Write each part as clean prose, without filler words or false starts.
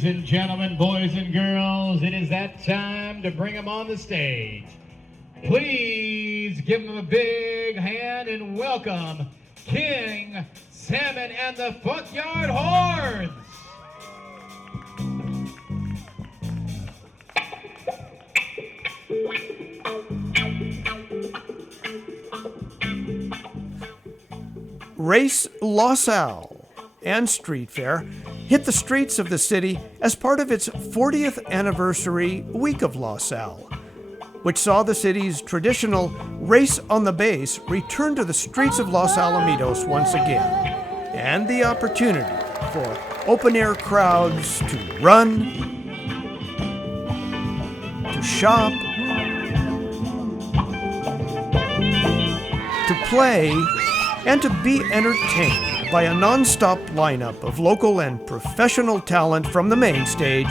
Ladies and gentlemen, boys and girls, it is that time to bring them on the stage. Please give them a big hand and welcome King Salmon and the Funkyard Horns. Race LaSalle and Street Fair hit the streets of the city as part of its 40th anniversary Week of LaSalle, which saw the city's traditional Race on the Base return to the streets of Los Alamitos once again, and the opportunity for open-air crowds to run, to shop, to play, and to be entertained by a non-stop lineup of local and professional talent from the main stage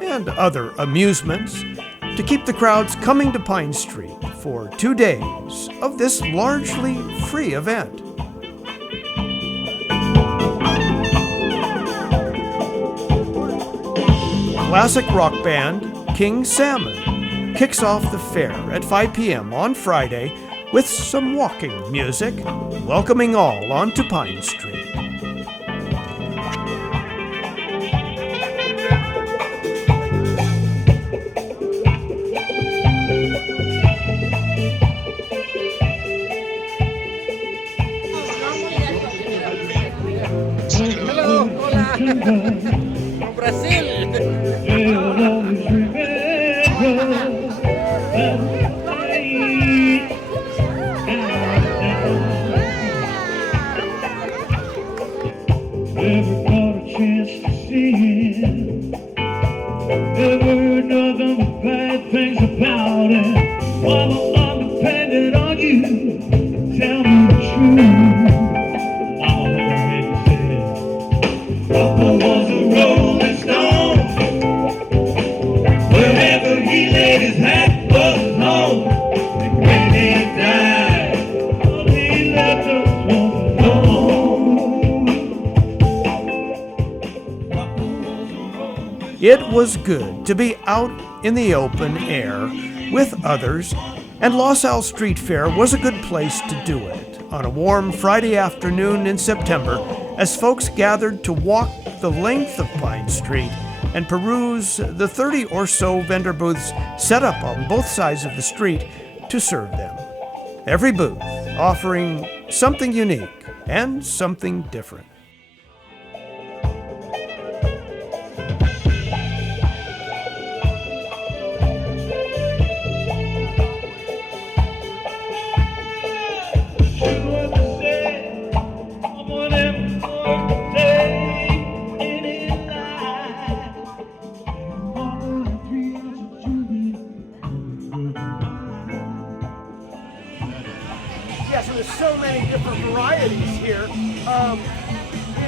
and other amusements to keep the crowds coming to Pine Street for 2 days of this largely free event. Classic rock band King Salmon kicks off the fair at 5 p.m. on Friday with some walking music, welcoming all onto Pine Street. Hello, hola. From Brazil. Never got a chance to see him. Never heard nothing but bad things about him. Mama, I'm dependent on you to tell me the truth. Mama already said Papa was a rolling stone. Wherever he laid his hat was home. And when he died, all he left us was alone. It was good to be out in the open air with others, and LaSalle Street Fair was a good place to do it on a warm Friday afternoon in September as folks gathered to walk the length of Pine Street and peruse the 30 or so vendor booths set up on both sides of the street to serve them. Every booth offering something unique and something different. Yeah, so there's so many different varieties here.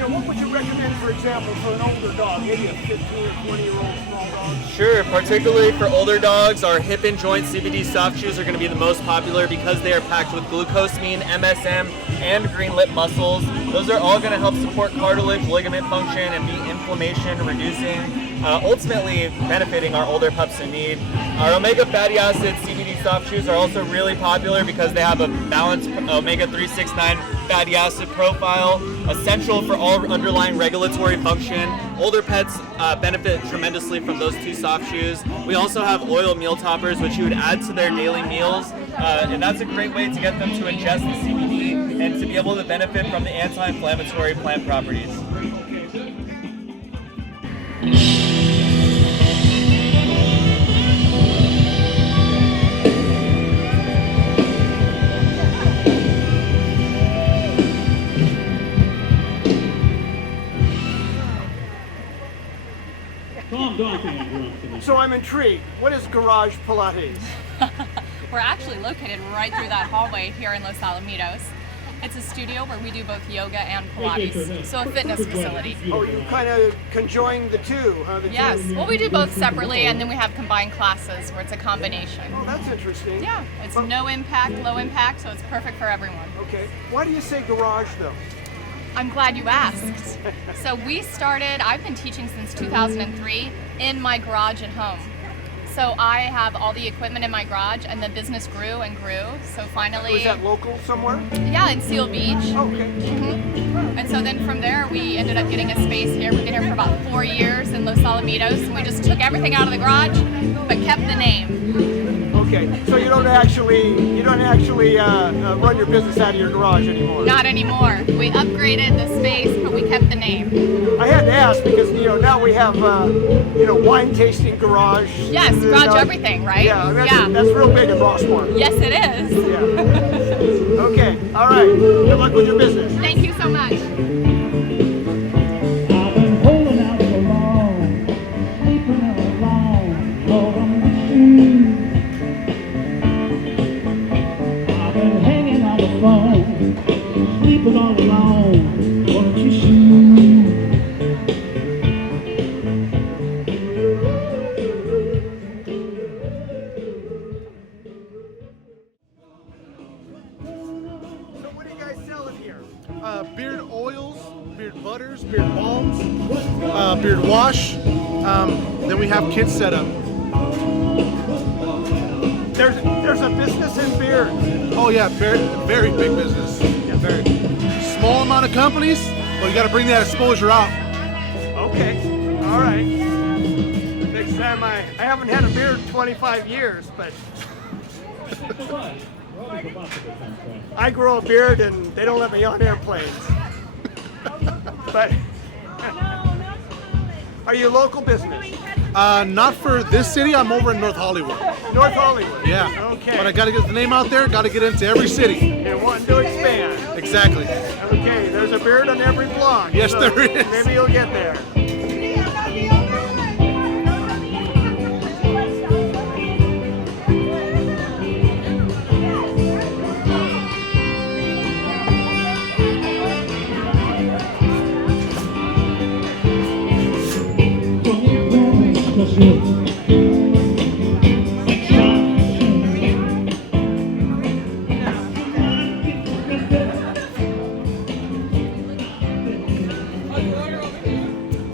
What would you recommend, for example, for an older dog, maybe a 15 or 20-year-old small dog? Sure, particularly for older dogs, our hip and joint CBD soft chews are going to be the most popular because they are packed with glucosamine, MSM, and green lip mussels. Those are all going to help support cartilage, ligament function, and be inflammation reducing, ultimately benefiting our older pups in need. Our omega fatty acid CBD soft chews are also really popular because they have a balanced omega 369 fatty acid profile, essential for all underlying regulatory function. Older pets benefit tremendously from those two soft chews. We also have oil meal toppers, which you would add to their daily meals, and that's a great way to get them to ingest the CBD and to be able to benefit from the anti-inflammatory plant properties. So I'm intrigued. What is Garage Pilates? We're actually located right through that hallway here in Los Alamitos. It's a studio where we do both yoga and Pilates, so a fitness facility. Oh, you kind of conjoin the two, huh? Yes, well we do both separately, and then we have combined classes where it's a combination. Oh, that's interesting. Yeah, it's no impact, low impact, so it's perfect for everyone. Okay. Why do you say garage, though? I'm glad you asked. So I've been teaching since 2003 in my garage at home. So I have all the equipment in my garage, and the business grew and grew. So finally... Was that local somewhere? Yeah, in Seal Beach. Okay. And so then from there, we ended up getting a space here. We've been here for about 4 years in Los Alamitos, and we just took everything out of the garage, but kept the name. Okay, so you don't actually run your business out of your garage anymore? Not anymore. We upgraded the space, but we kept the name. I had to ask because now we have wine tasting garage. Yes, garage everything, right? Yeah, that's real big in Rossmore. Yes, it is. Yeah. Okay, all right. Good luck with your business. Thank you so much. I've been holding out so long, sleeping alone, Lord, I'm with you. I've been hanging on the phone, sleeping all alone, won't you shoot? So what are you guys selling here? Beard oils, beard butters, beard balms, beard wash. Then we have kids set up. There's a business in beards. Oh yeah, very, very big business. Yeah, very small amount of companies, but you got to bring that exposure out. Okay, all right. Next time I haven't had a beard in 25 years, but I grow a beard and they don't let me on airplanes. But are you a local business? Not for this city. I'm over in North Hollywood. North Hollywood. Yeah. Okay. But I got to get the name out there. Got to get into every city. You're wanting to expand. Exactly. Okay, there's a beard on every block. Yes, so there is. Maybe you'll get there.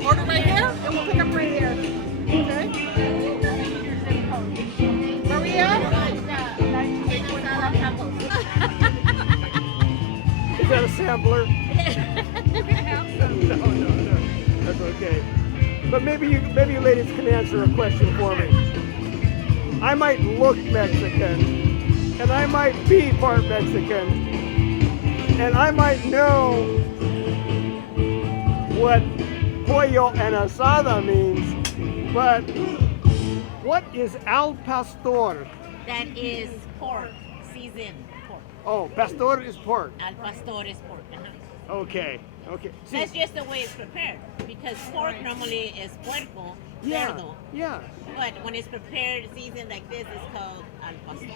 Order right here, and we'll pick up right here. Okay? Maria? Is that a sampler? No. That's okay. But maybe you ladies can answer a question for me. I might look Mexican, and I might be part Mexican, and I might know what pollo and asada means, but what is al pastor? That is pork, seasoned pork. Oh, pastor is pork. Al pastor is pork. Okay. See, That's just the way it's prepared, because pork normally is puerco, yeah, cerdo. yeah. But when it's prepared, seasoned like this, it's called al pastor.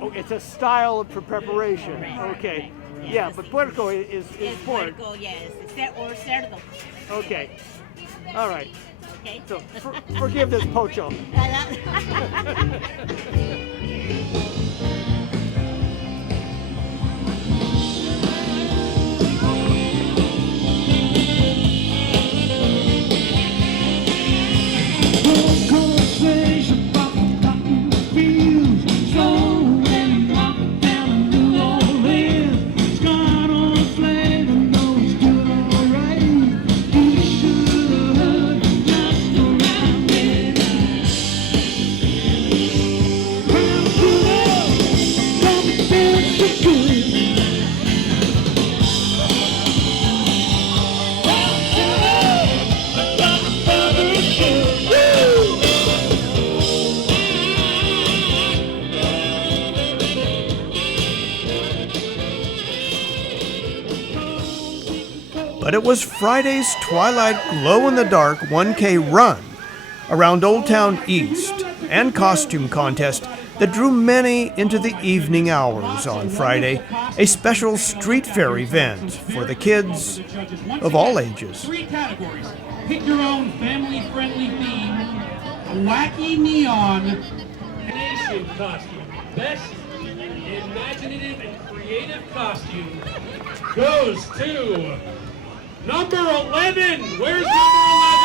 Oh, it's a style for preparation. Right, Okay. right. Yes, Yeah, the but season. puerco is It's pork. puerco, yes, or cerdo. Okay. All right. Okay. So forgive this pocho. But it was Friday's twilight glow-in-the-dark 1K run around Old Town East and costume contest that drew many into the evening hours on Friday, a special street fair event for the kids of all ages. 3 categories. Pick your own family-friendly theme. Wacky neon. Nation costume. Best imaginative and creative costume goes to Number 11. Where's number 11?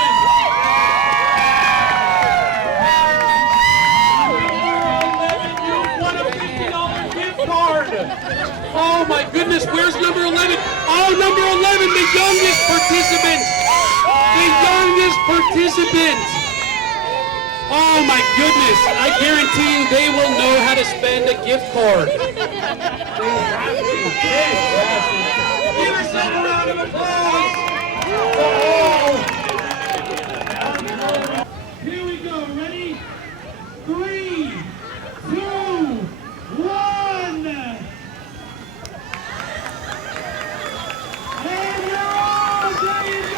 You won a $50 gift card. Oh my goodness, where's number 11? Oh, number 11, the youngest participant. The youngest participant. Oh my goodness, I guarantee you they will know how to spend a gift card. Give yourself a round of applause. Here we go, ready? 3, 2, 1. And you're on! There you go!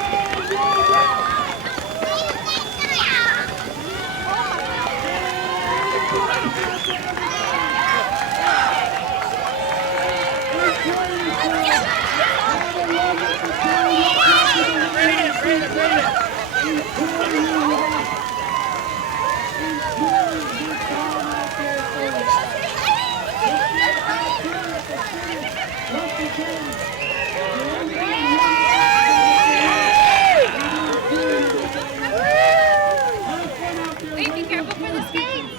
Hey, be careful for the skates.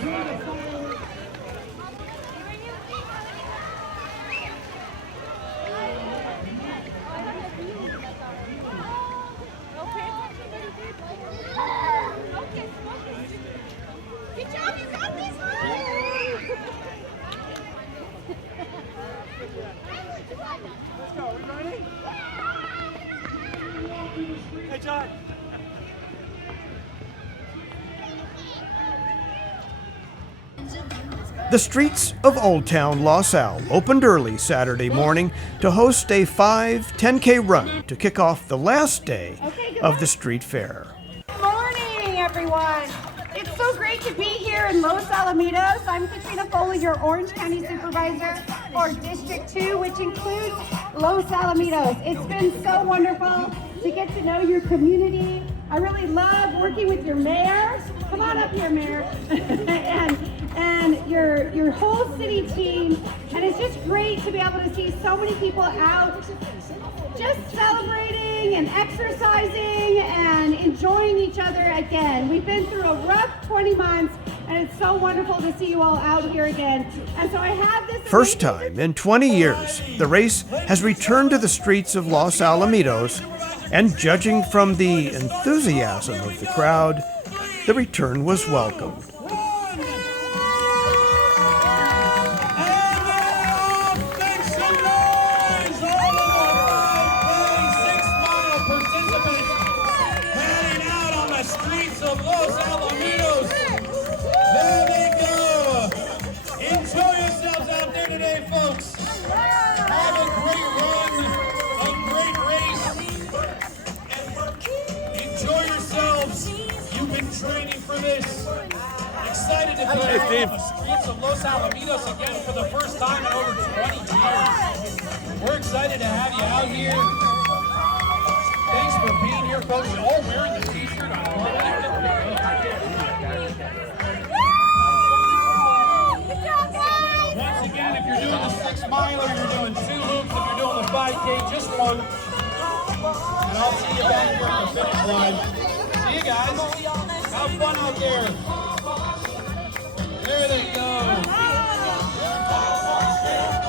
Good job, you got this one. Let's go. Are we ready? Hey, John. The streets of Old Town Los Al opened early Saturday morning to host a 5-10K run to kick off the last day of the street fair. Good morning, everyone. It's so great to be here in Los Alamitos. I'm Katrina Foley, your Orange County Supervisor for District 2, which includes Los Alamitos. It's been so wonderful to get to know your community. I really love working with your mayor. Come on up here, Mayor. and your whole city team. And it's just great to be able to see so many people out just celebrating and exercising and enjoying each other again. We've been through a rough 20 months, and it's so wonderful to see you all out here again. And so I have this First time in 20 years, the race has returned to the streets of Los Alamitos, and judging from the enthusiasm of the crowd, the return was welcomed. Training for this. Excited to be out on the streets of Los Alamitos again for the first time in over 20 years. We're excited to have you out here. Thanks for being here, folks. You're all wearing the t-shirt. I love it. Once again, if you're doing the 6-miler, you're doing 2 hoops. If you're doing the 5K, just 1. And I'll see you back here at the finish line. See you guys. Have fun out there. There they go.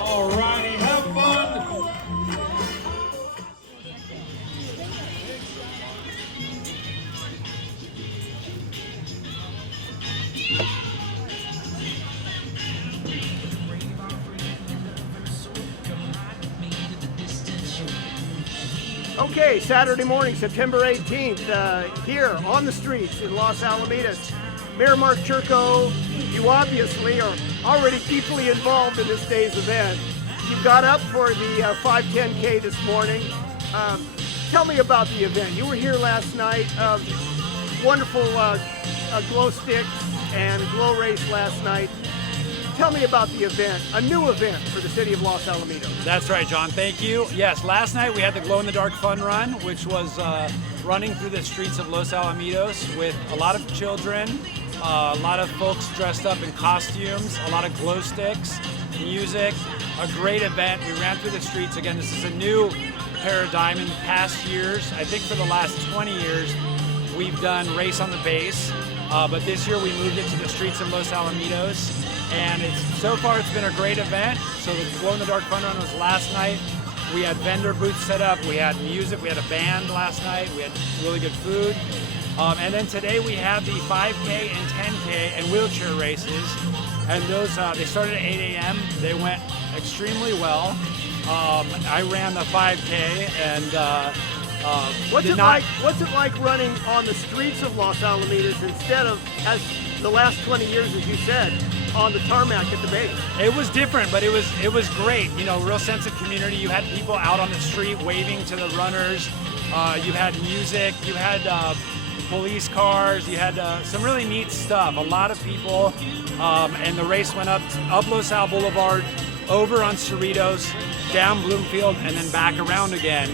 All righty, have fun. Okay, Saturday morning, September 18th, here on the streets in Los Alamitos. Mayor Mark Churko, you obviously are already deeply involved in this day's event. You got up for the 5-10K this morning. Tell me about the event. You were here last night. Wonderful glow sticks and glow race last night. Tell me about the event, a new event for the city of Los Alamitos. That's right, John. Thank you. Yes, last night we had the Glow in the Dark Fun Run, which was running through the streets of Los Alamitos with a lot of children, a lot of folks dressed up in costumes, a lot of glow sticks, music, a great event. We ran through the streets. Again, this is a new paradigm in past years. I think for the last 20 years, we've done Race on the Base, but this year we moved it to the streets of Los Alamitos, and so far it's been a great event. So the Glow in the Dark Fun Run was last night. We had vendor booths set up, we had music, we had a band last night, we had really good food. And then today we have the 5K and 10K and wheelchair races. And those, they started at 8 a.m. They went extremely well. I ran the 5K and What's it like running on the streets of Los Alamitos instead of, as the last 20 years, as you said, on the tarmac at the base? It was different, but it was great. You know, real sense of community. You had people out on the street waving to the runners. You had music. You had police cars. You had some really neat stuff. A lot of people, and the race went up Los Al Boulevard, over on Cerritos, down Bloomfield, and then back around again.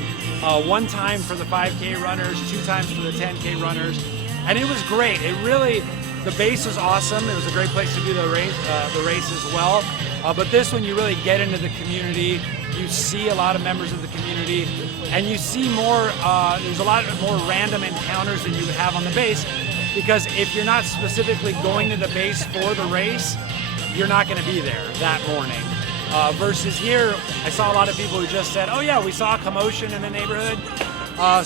One time for the 5K runners, 2 times for the 10K runners, and it was great. It really, the base was awesome. It was a great place to do the race as well. But this one, you really get into the community. You see a lot of members of the community, and you see more. There's a lot more random encounters than you would have on the base, because if you're not specifically going to the base for the race, you're not going to be there that morning. Versus here, I saw a lot of people who just said, oh yeah, we saw a commotion in the neighborhood,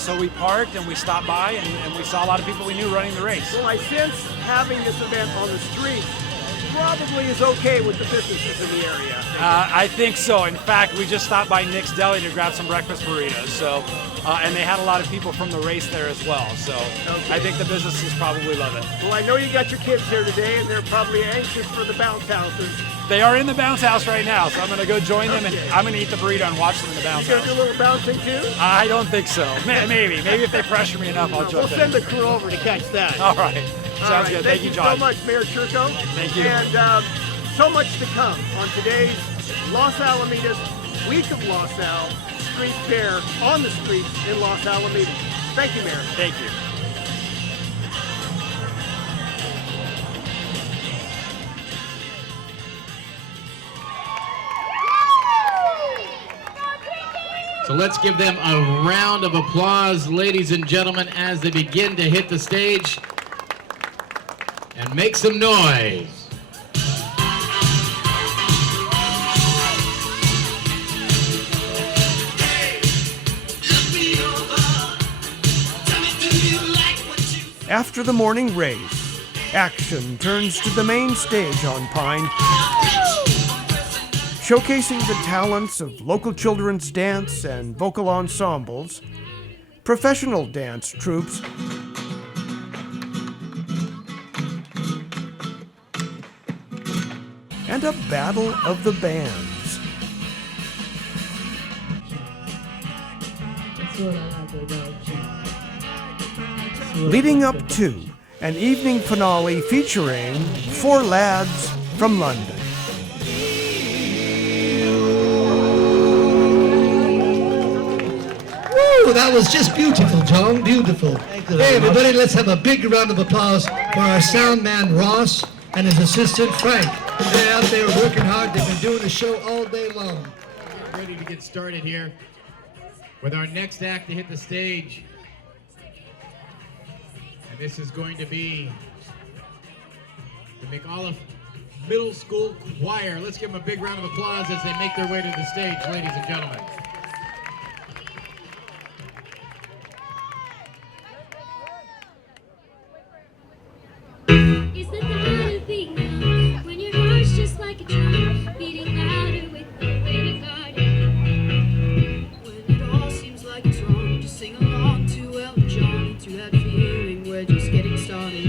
so we parked and we stopped by, and we saw a lot of people we knew running the race. Well, I sense having this event on the street probably is okay with the businesses in the area. I think so. In fact, we just stopped by Nick's Deli to grab some breakfast burritos, so, and they had a lot of people from the race there as well, so okay. I think the businesses probably love it. Well, I know you got your kids here today, and they're probably anxious for the bounce houses. They are in the bounce house right now, so I'm going to go join them, and I'm going to eat the burrito and watch them in the bounce house. You going to do a little bouncing too? I don't think so. Maybe if they pressure me enough, I'll jump in. We'll send the crew over to catch that. All right. Sounds good. Thank you, John. Thank you so much, Mayor Churko. Thank you. And so much to come on today's Los Alamitos Week of Los Al Street Fair on the streets in Los Alamitos. Thank you, Mayor. Thank you. So let's give them a round of applause, ladies and gentlemen, as they begin to hit the stage and make some noise. After the morning race, action turns to the main stage on Pine, showcasing the talents of local children's dance and vocal ensembles, professional dance troupes, and a battle of the bands. Leading up to an evening finale featuring 4 lads from London. Woo, that was just beautiful, John, beautiful. Hey everybody, let's have a big round of applause for our sound man Ross and his assistant Frank. They're out there working hard. They've been doing the show all day long. Ready to get started here with our next act to hit the stage. And this is going to be the McAuliffe Middle School Choir. Let's give them a big round of applause as they make their way to the stage, ladies and gentlemen. Is that the kind of thing now, when your heart's just like a drum, beating louder with the rain garden? When it all seems like it's wrong, just sing along to Elton John, into that feeling we're just getting started.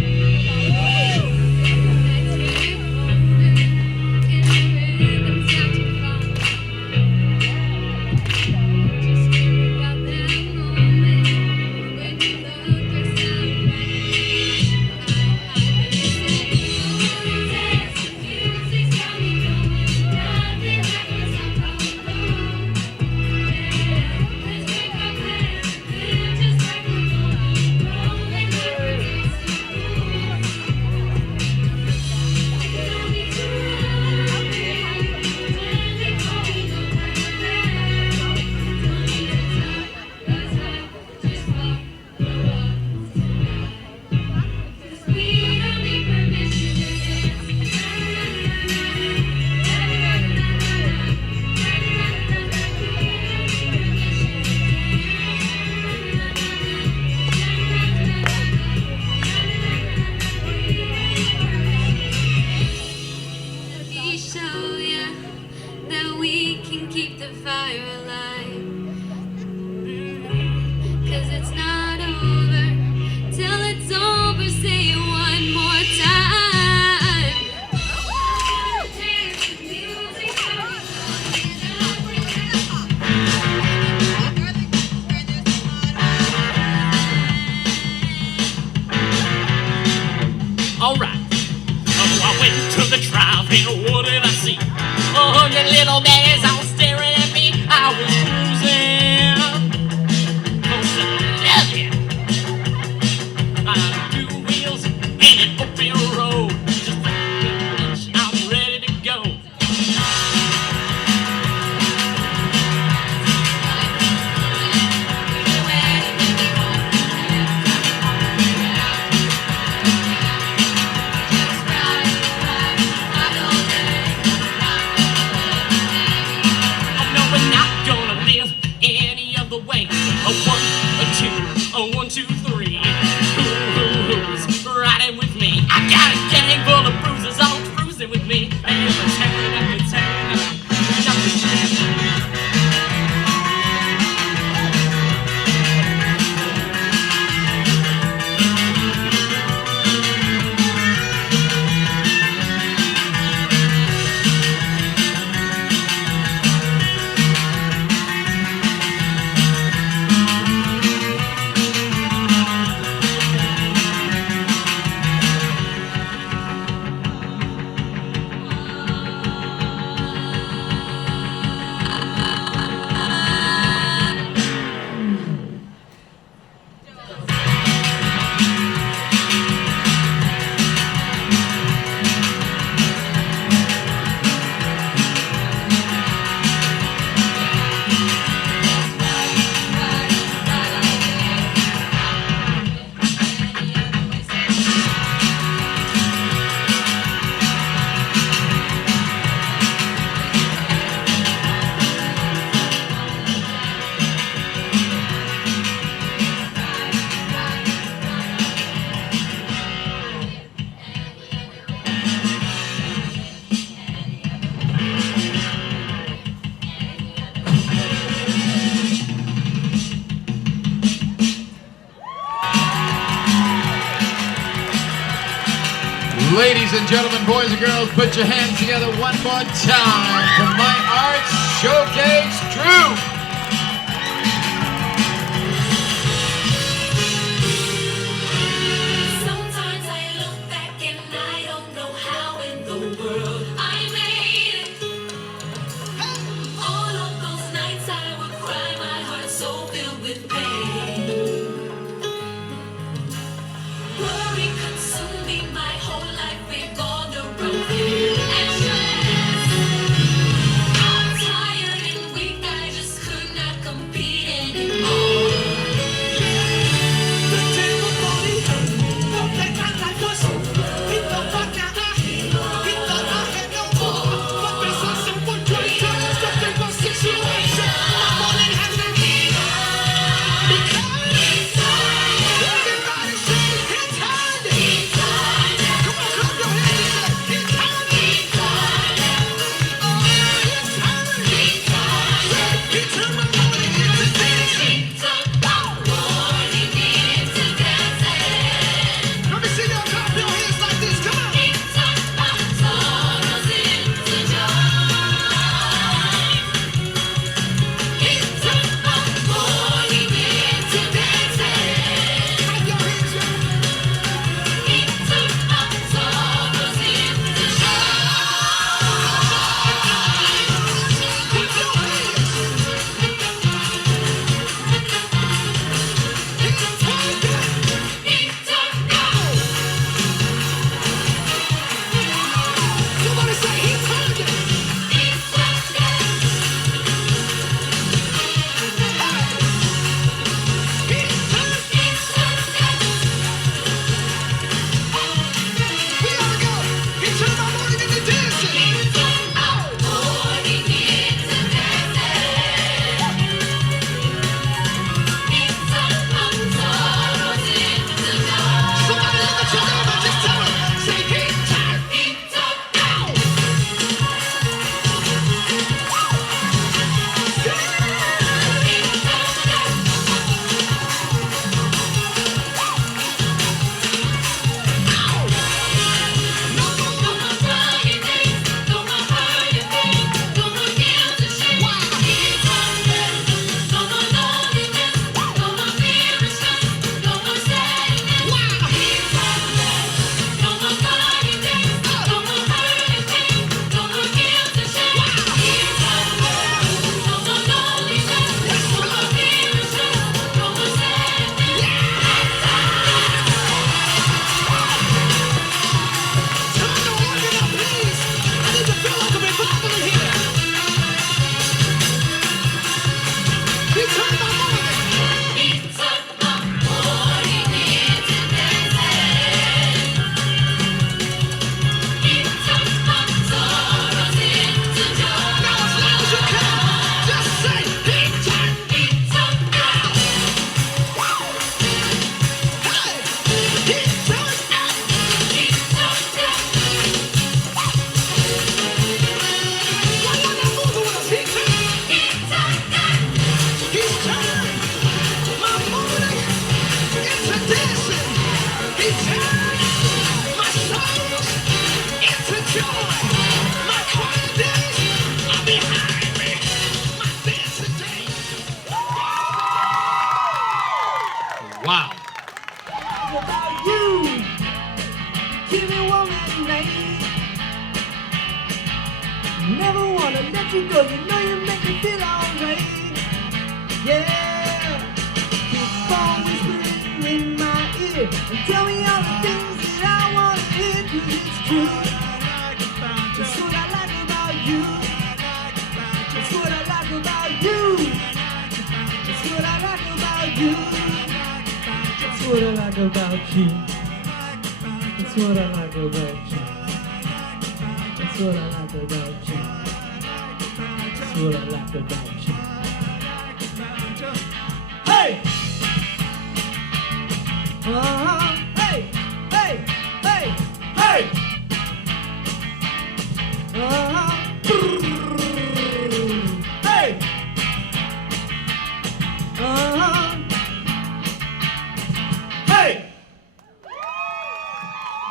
away. A 1, a 2, a 1, 2, 3. Who's riding with me? I got a gang full of bruises all cruising with me. And we're tearing up, we're tearing up. Ladies and gentlemen, boys and girls, put your hands together one more time for My Arts Showcase Troupe. Sometimes I look back and I don't know how in the world I made it. All of those nights I would cry, my heart so filled with pain. Worry consumed me, my whole life revolved around fear and stress. I'm tired and weak, I just could not compete anymore. The table body, hope that my life was over. He thought I got a hero, he thought I had no more. But there's a simple truth, just a simple situation. I'm only having a hero. Wow. About you, keep me warm at night. Never wanna let you go, you know you make me feel alright. Yeah, keep on whispering in my ear and tell me all the things that I wanna hear, 'cause it's true. That's what I like about you. That's what I like about you. That's what I like about you. That's what I like about you. That's what I like about you. That's what I like about you. That's what I like about you. Hey! Hey! Hey! Hey! Hey! Hey! Hey!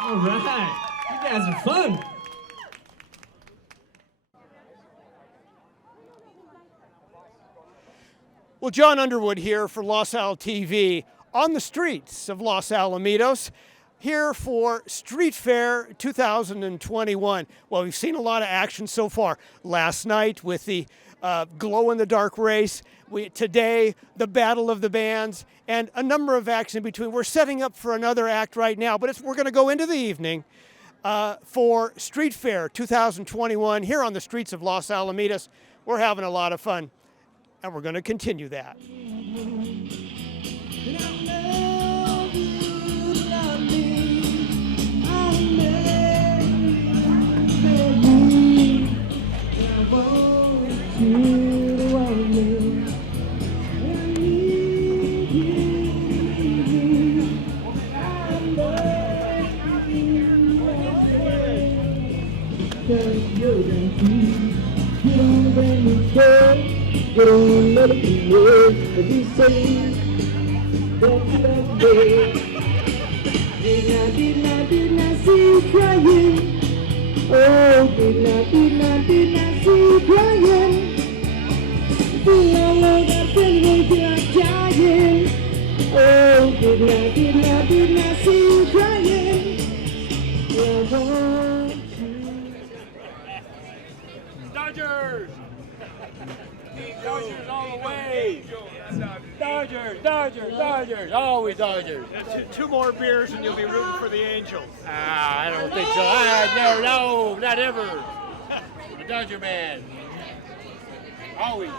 All right, you guys are fun. Well, John Underwood here for Los Al TV on the streets of Los Alamitos, here for Street Fair 2021. Well, we've seen a lot of action so far. Last night with the glow-in-the-dark race, today the Battle of the Bands, and a number of acts in between. We're setting up for another act right now, but we're going to go into the evening for Street Fair 2021 here on the streets of Los Alamitos. We're having a lot of fun, and we're going to continue that. You don't let it be words that we say. Don't you love me? Did not see you crying. Oh, did not see you crying. Feel all over that feeling till I'm dying. Oh, did not see you crying. I want you. Dodgers! Dodgers all the way! Dodgers, always Dodgers. Two more beers and you'll be rooting for the Angels. I don't think so. No, not ever. I'm a Dodger man. Always.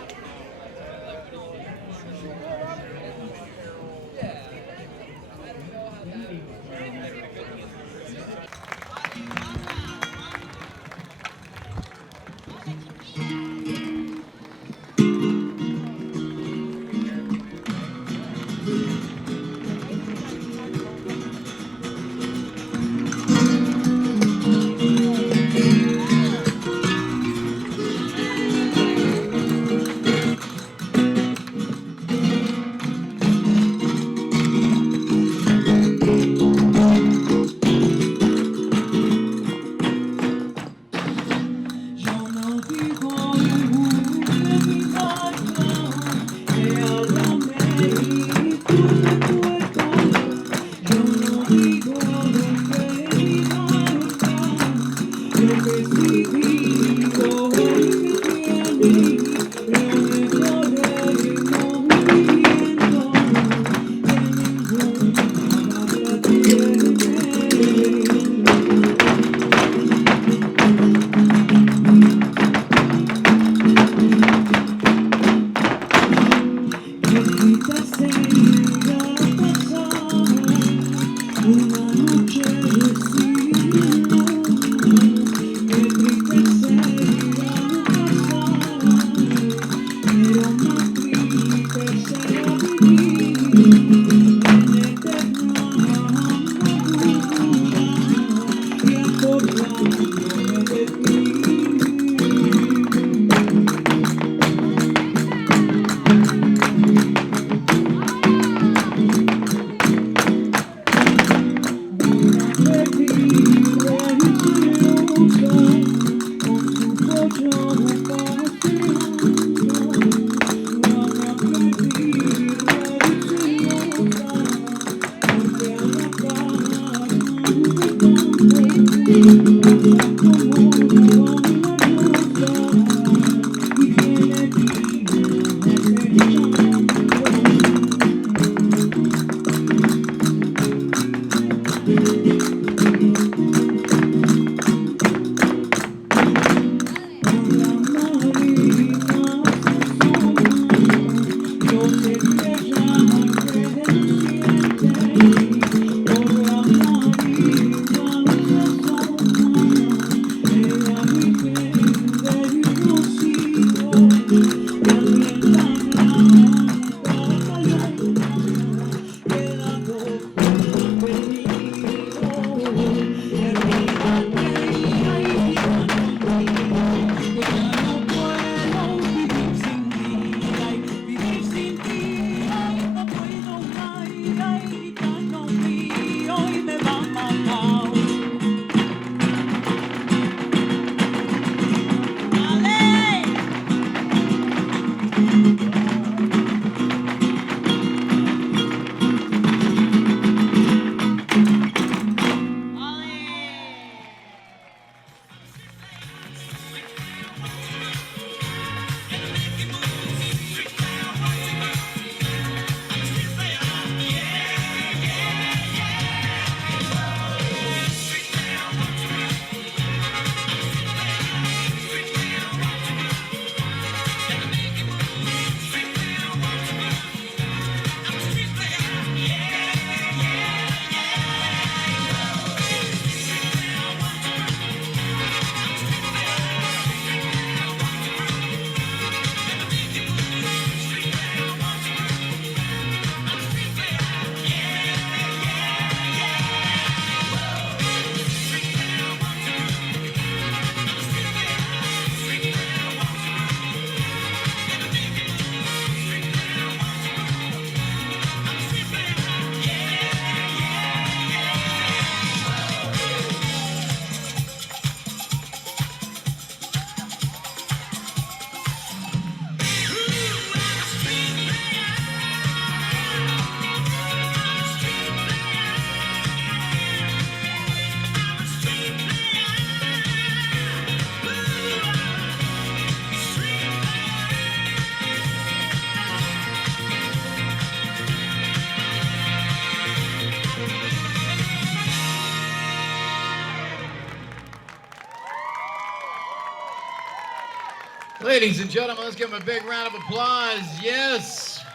Ladies and gentlemen, let's give them a big round of applause. Yes.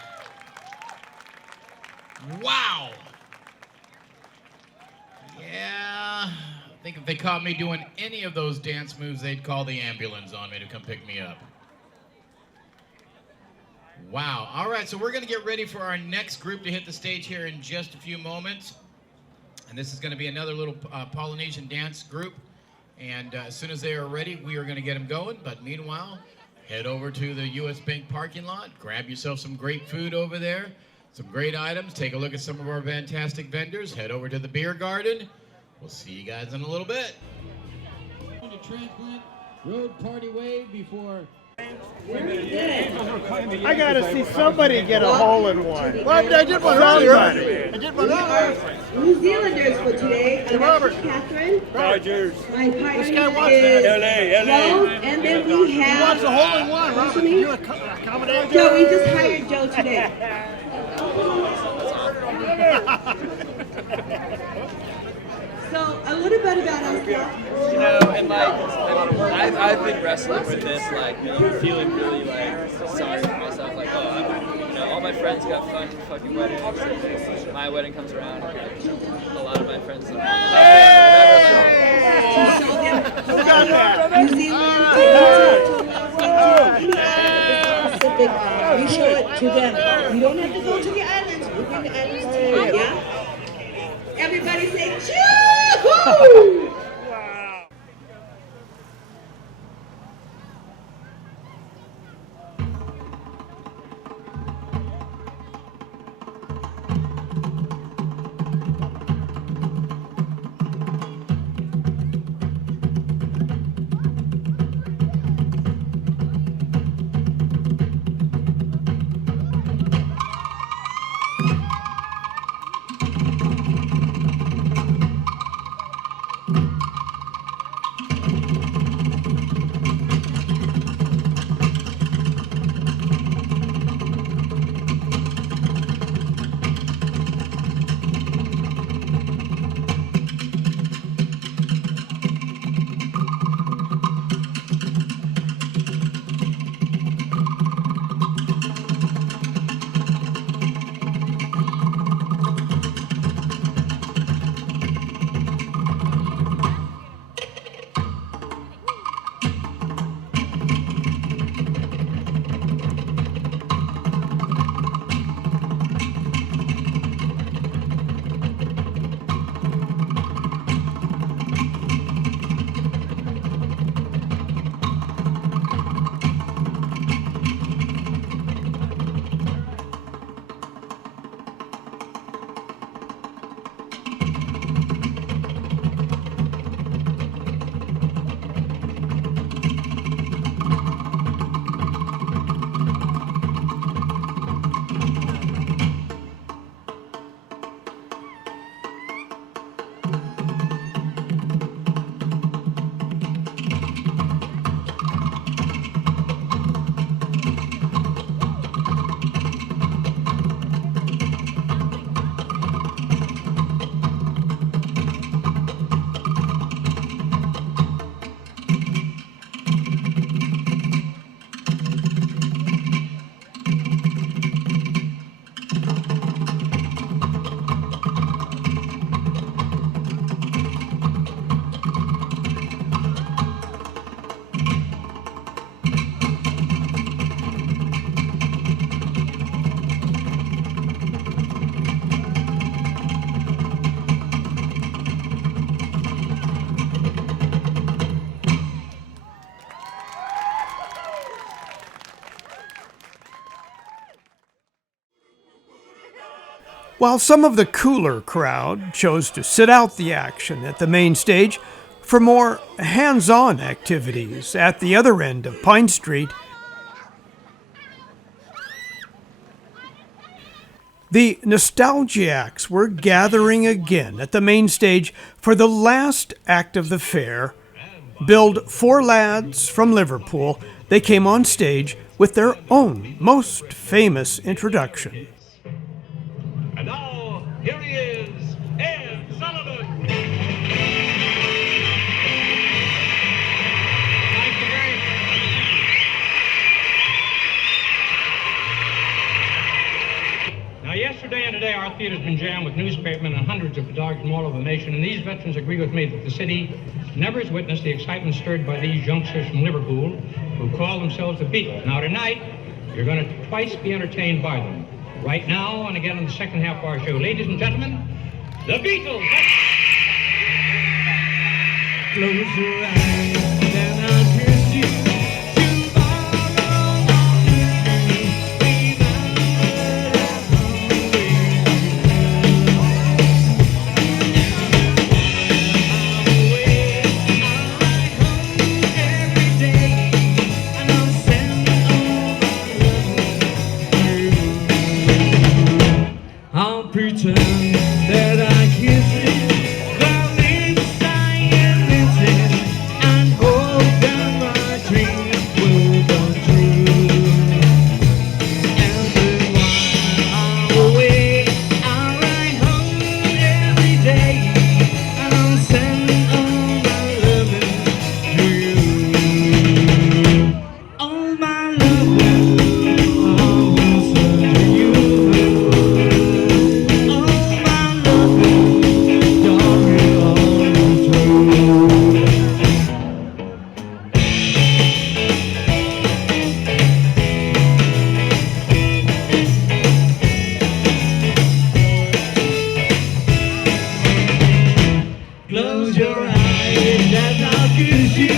Wow. Yeah. I think if they caught me doing any of those dance moves, they'd call the ambulance on me to come pick me up. Wow. All right, so we're going to get ready for our next group to hit the stage here in just a few moments. And this is going to be another little Polynesian dance group. And as soon as they are ready, we are going to get them going. But meanwhile, head over to the U.S. Bank parking lot. Grab yourself some great food over there, some great items. Take a look at some of our fantastic vendors. Head over to the beer garden. We'll see you guys in a little bit. To Transplant Road Party Way before... I gotta see somebody get a hole in one. Well, I did one earlier. I did one earlier. New Zealanders for today. I'm actually Catherine. Rogers. My partner This guy wants is that. Joe, and then we have. He wants a hole in one. Robert, can you accommodate Joe, we just hired Joe today. So a little bit about us. You know, and like, I've been wrestling with this, like, feeling really like sorry for myself. Like, oh, all my friends got fucking weddings. And my wedding comes around, and like, a lot of my friends are New Zealand, we show it to them. You don't have to go to the islands. We bring the islands to you, yeah? Everybody say, choo-hoo! While some of the cooler crowd chose to sit out the action at the main stage for more hands-on activities at the other end of Pine Street, the Nostalgiacs were gathering again at the main stage for the last act of the fair. Billed 4 lads from Liverpool, they came on stage with their own most famous introduction. And now, here he is, Ed Sullivan. Yesterday and today, our theater's been jammed with newspapermen and hundreds of photographers from all over the nation, and these veterans agree with me that the city never has witnessed the excitement stirred by these youngsters from Liverpool who call themselves the Beatles. Now, tonight, you're going to twice be entertained by them. Right now, and again in the second half of our show. Ladies and gentlemen, the Beatles! Close your eyes and I'll kiss you. Pretend that I kiss you, darling, sighing, missing, and hope that my dreams will come true. And then while I'm away, I'll ride home every day, and I'll send all my loving to you. All my loving, I'll send to you. Close your eyes and I'll kiss you.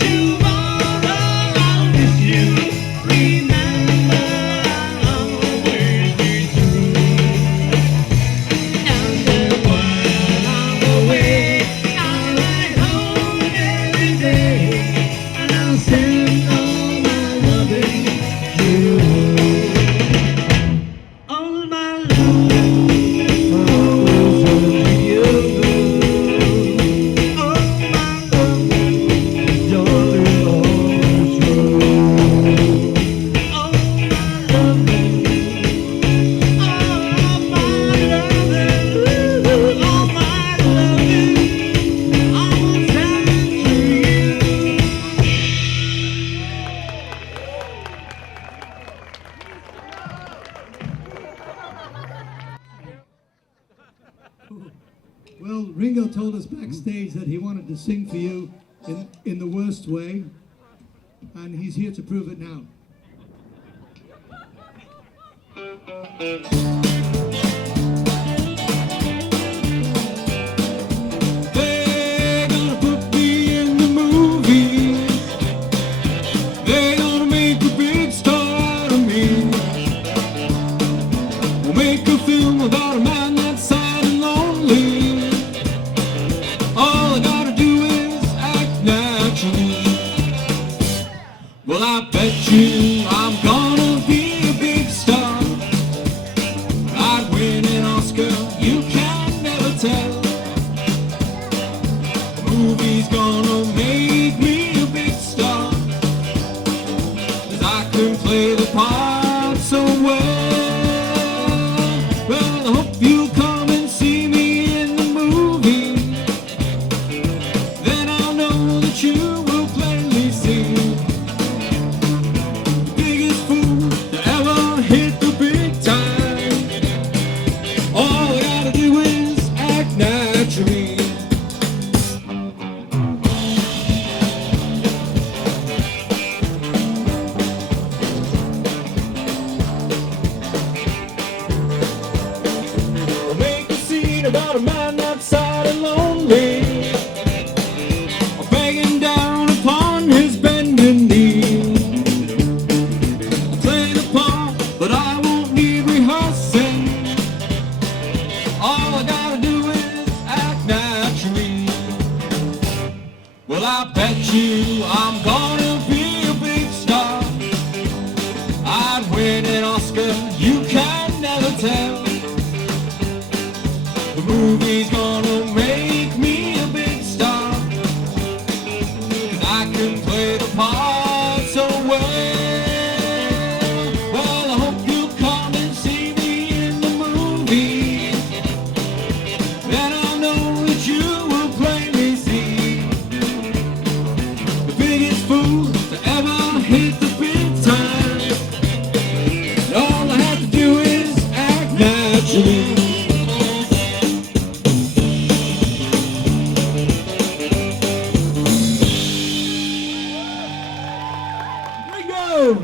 Tomorrow I'll miss you. Remember, I'll always be true. And then while I'm away, I'll ride home every day, and I'll send all my loving to you. All my loving, I'll send to you. Well, Ringo told us backstage that he wanted to sing for you in the worst way, and he's here to prove it now. They're gonna put me in the movie. They're gonna make a big star out of me. We'll make a film about a man that's sad and lonely. All I gotta do is act naturally. Well, I bet you I'm gonna be a big star. I'd win an Oscar, you can never tell. The movie's gonna make me a big star, 'cause I can play the part so well. Well, I hope you'll come and see me in the movie. Then I'll know that you will plainly see the biggest fool to ever hit the big time. All I gotta do is act naturally. I'll make a scene about a man that's sad and lonely, begging down upon his bending knee. I'll play the part, but I won't need rehearsing. All I gotta do is act naturally. Well, I bet you I'm gonna be a big star. I'd win an Oscar, you can never tell. The movie's gonna make me a big star, 'cause I can play the part so well. Well, I hope you'll come and see me in the movie. Then I'll know that you will plainly see the biggest fool to ever hit the big time. All I have to do is act now. dream. Ringo!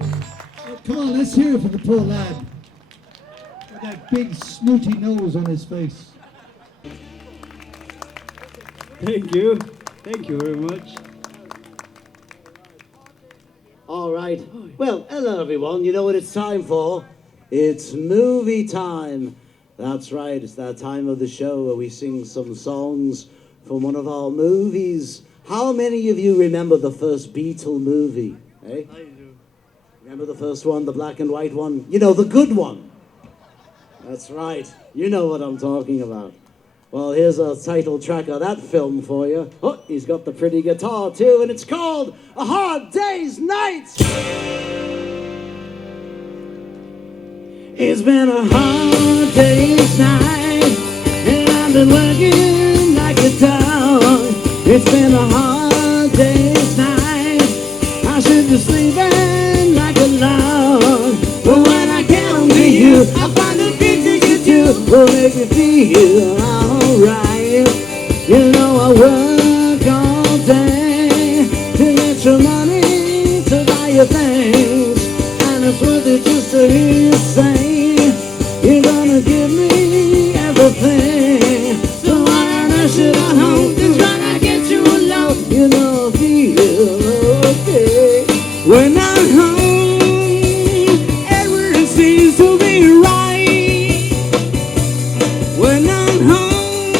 Oh, come on, let's hear it for the poor lad. With that big snooty nose on his face. Thank you. Thank you very much. All right. Well, hello, everyone. You know what it's time for? It's movie time. That's right. It's that time of the show where we sing some songs from one of our movies. How many of you remember the first Beatle movie? Eh? I do. Remember the first one, the black and white one? You know, the good one. That's right. You know what I'm talking about. Well, here's a title track of that film for you. Oh, he's got the pretty guitar too, and it's called A Hard Day's Night. It's been a hard day's night, and I've been working like a dog. It's been a hard day's night, I should be sleeping like a log. But when I get home to you, I find the things that you do will make me feel alright. You know I work all day to get your money to buy your things, and it's worth it just to hear you say you're gonna give me everything. So why on earth should I hope this when I get you alone? You know I feel okay when I'm home. Everything seems to be right when I'm home.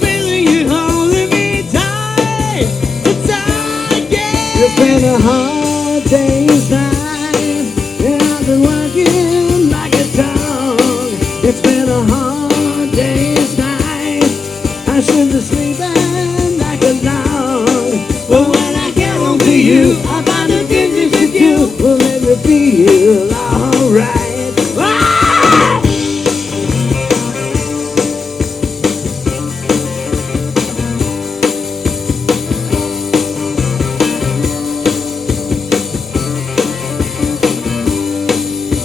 Feeling you holding me tight, it's tight, yeah. It's been a hard day's night, and I've been working like a dog. It's been a hard day's night, I should be sleeping like a log. But when I get home to you, I find the things that you do will make me feel alright. Ah!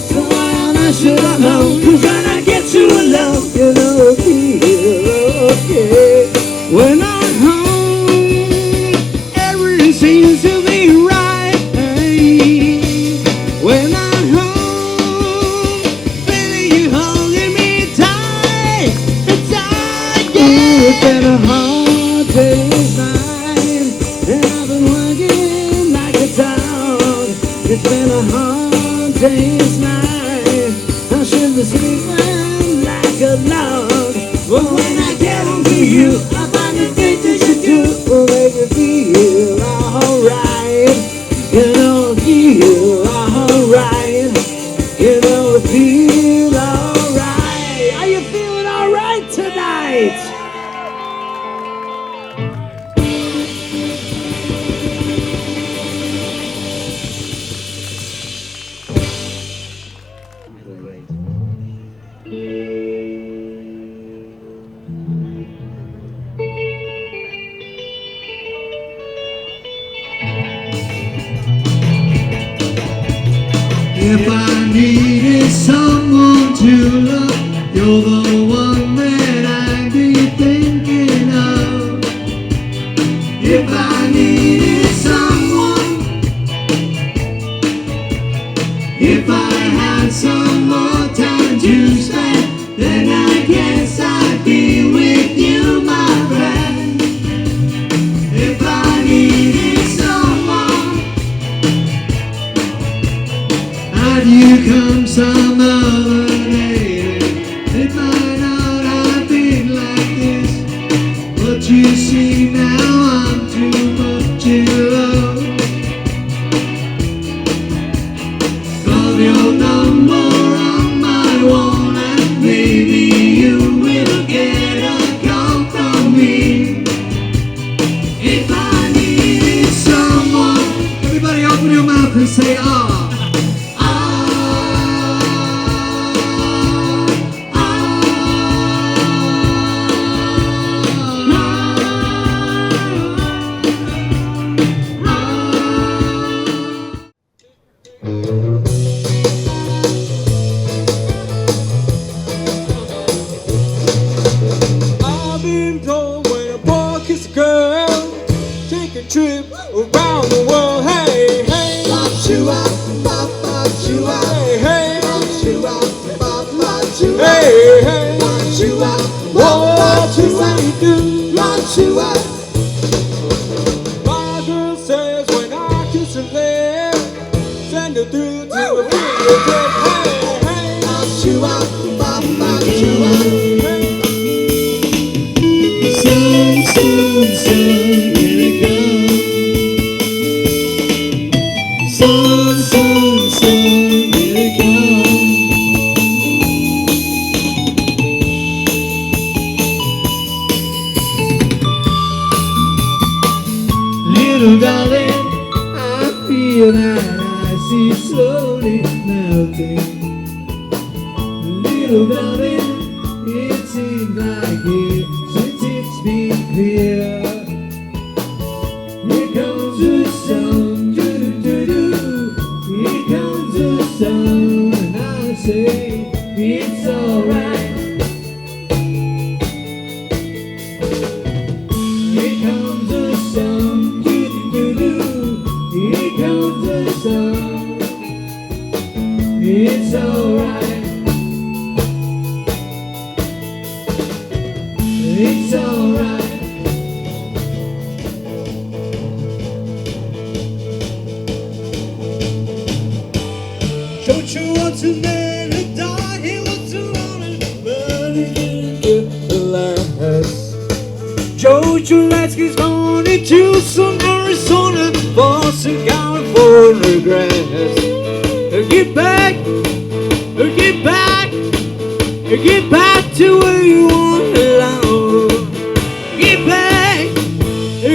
So why should I know? 'Cause when I get you alone, you know I feel okay. When I'm home, everything seems to be right. When I'm home, feeling you holding me tight, it's tight, yeah. It's been a hard day's night, and I've been working like a dog. It's been a hard day's night, I should be sleeping like a log. But when I get home to you, I find the things that you do will make me feel alright. You know I feel alright. You know I feel alright. Are you feeling alright tonight? If I needed someone to love, you're the one that I'd be thinking of. If I needed someone, if I had some more time to spend, then I guess I'd be with you, my friend. If I needed someone, and you come some hey, hey. What you want, what you do, what you want. My girl says when I kiss her there, send her through to a pretty good. Hey, hey. What you want, what you want. Soon, soon, soon, here it comes. Soon, soon, soon, here it comes. Little darling, I feel that I see slowly melting. Little darling, it seems like it's been clear. Here comes the sun, doo-doo-doo-doo. Here comes the sun, and I say it's alright. Here comes the sun, doo-doo-doo-doo. Here comes the sun, it's alright. It's alright. Don't you want to let it die? He wants to run it, but he didn't get the last. Joe Chulaski's gone into some Arizona, Boston, California grass. Get back, get back, get back to where you want to belong. Get back,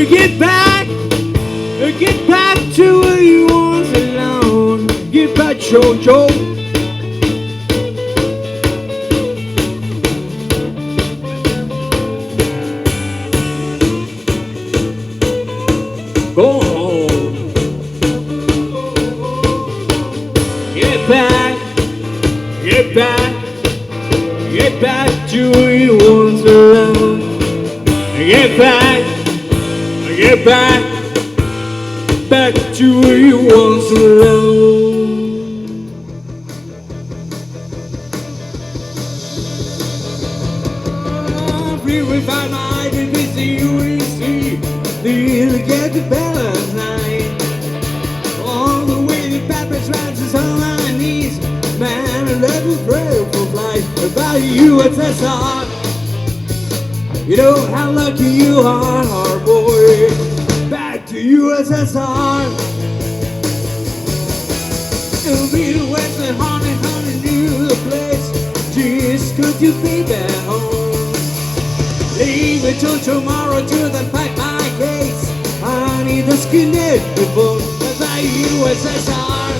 get back, get back to where you want to belong. Get back, Joe. Go home. Get back, get back, get back to where you want to belong. Get back, back to where you want to belong. Purify my eyes and we see you will see. They'll get the balance line. All the way the Baptist rises on my knees. Man, I let me pray for life about you, USSR. You know how lucky you are, boy. Back to USSR. It'll be the Western honey, knew the place. Just could you be back home? Leave it till tomorrow to then fight my case. I need the skinhead vote by USSR.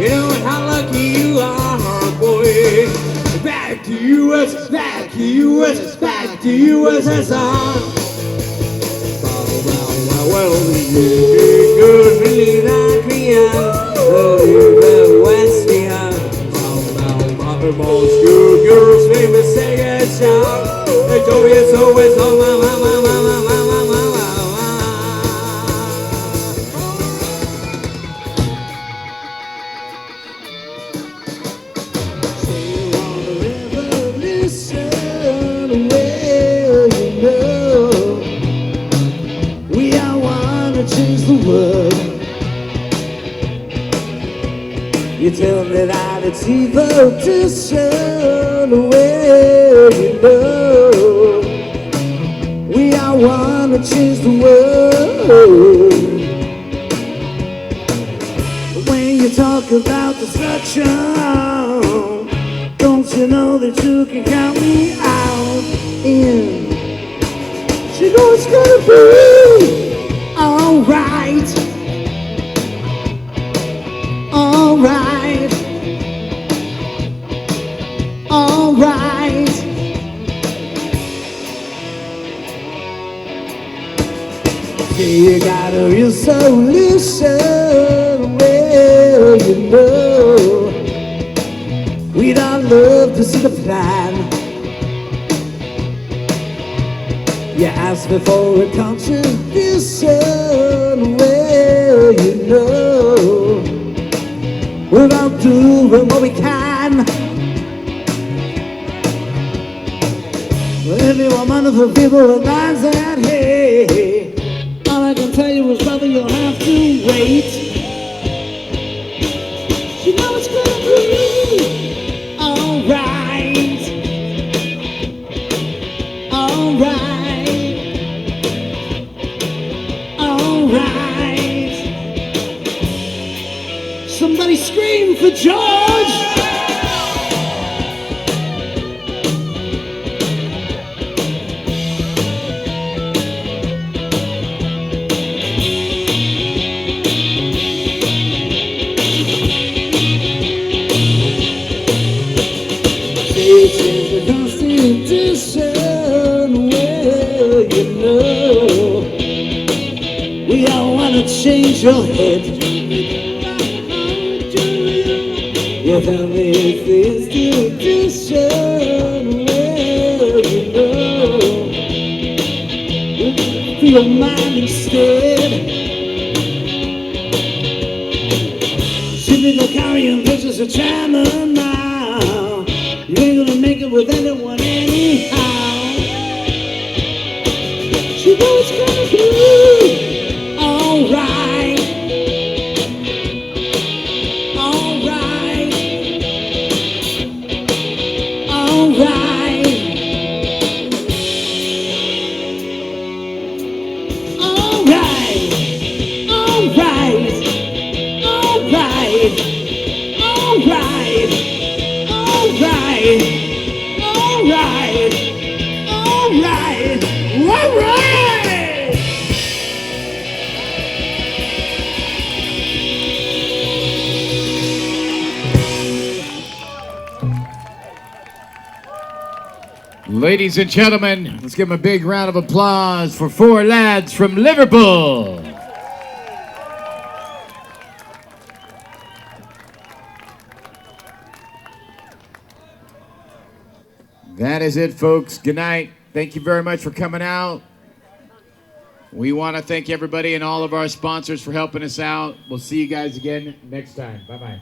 You know how lucky you are, boy. Back to US, back to US, back to USSR. Well, you could really knock me out. The West, most good girls, famous Sega song. They told me it's always on my. You tell me that it's evil to shun away, you know. We all wanna change the world. When you talk about destruction, don't you know that you can count me out in? You know it's gonna be alright. Alright, alright. Yeah, you got a real solution. Well, you know, we'd all love to see the plan. You asked me for a contribution. Well, you know, we're all doing what we can. I'm wonderful people with minds that hey. All I can tell you is, brother, you'll have to wait. You know it's gonna be alright. Alright. Alright. Somebody scream for George. This is the Constitution, well, you know, we all want to change your head. You tell me if this Constitution, well, you know, free your mind instead. Simply the carrying pictures of China now. You ain't gonna make it with anyone anyhow. You know it's gonna be alright. Alright. Alright. Alright. Alright. Alright. Alright. Alright, alright, alright, alright! Ladies and gentlemen, let's give them a big round of applause for four lads from Liverpool. That is it, folks. Good night. Thank you very much for coming out. We want to thank everybody and all of our sponsors for helping us out. We'll see you guys again next time. Bye-bye.